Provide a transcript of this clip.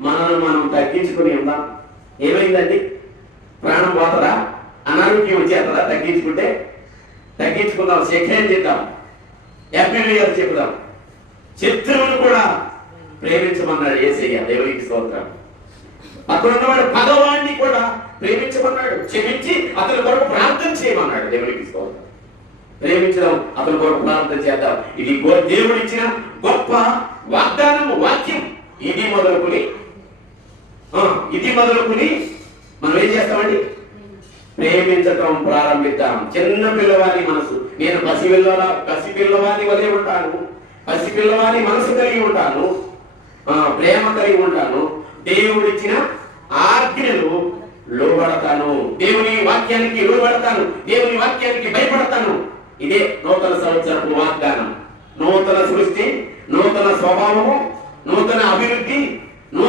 మనల్ని మనం తగ్గించుకుని ఉందాం. ఏమైందండి? ప్రాణం పోతుందా? అనారోగ్యం వచ్చేస్తుందా? తగ్గించుకుందాం. శిక్షణ చేద్దాం. హ్యాపీ న్యూ ఇయర్ చెప్పుదాం. శత్రువును కూడా ప్రేమించమన్నాడు యేసయ్య. దేవునికి స్తోత్రం. అక్కడ ఉన్నవాడు పగవాడిని కూడా ప్రేమించమన్నాడు. క్షమించి అతని కొరకు ప్రార్థన చేయమన్నాడు. దేవునికి స్తోత్రం. ప్రేమించడం, అతని కొరకు ప్రార్థన చేద్దాం. ఇది దేవుడు ఇచ్చిన గొప్ప వాగ్దానము, వాక్యం. ఇది మొదలుకుని మనం ఏం చేస్తామండి? ప్రేమించటం ప్రారంభిద్దాం. చిన్న పిల్లవాడి మనసు. నేను పసిపిల్లవాడిని వలె ఉంటాను. పసిపిల్లవాడి మనసు కలిగి ఉంటాను. ప్రేమ కలిగి ఉంటాను. దేవుడిచ్చిన ఆజ్ఞలు లోబడతాను. దేవుని వాక్యానికి లోబడతాను. దేవుని వాక్యానికి భయపడతాను. ఇదే నూతన సంవత్సరపు వాగ్దానం. నూతన సృష్టి, నూతన స్వభావము, నూతన అభివృద్ధి,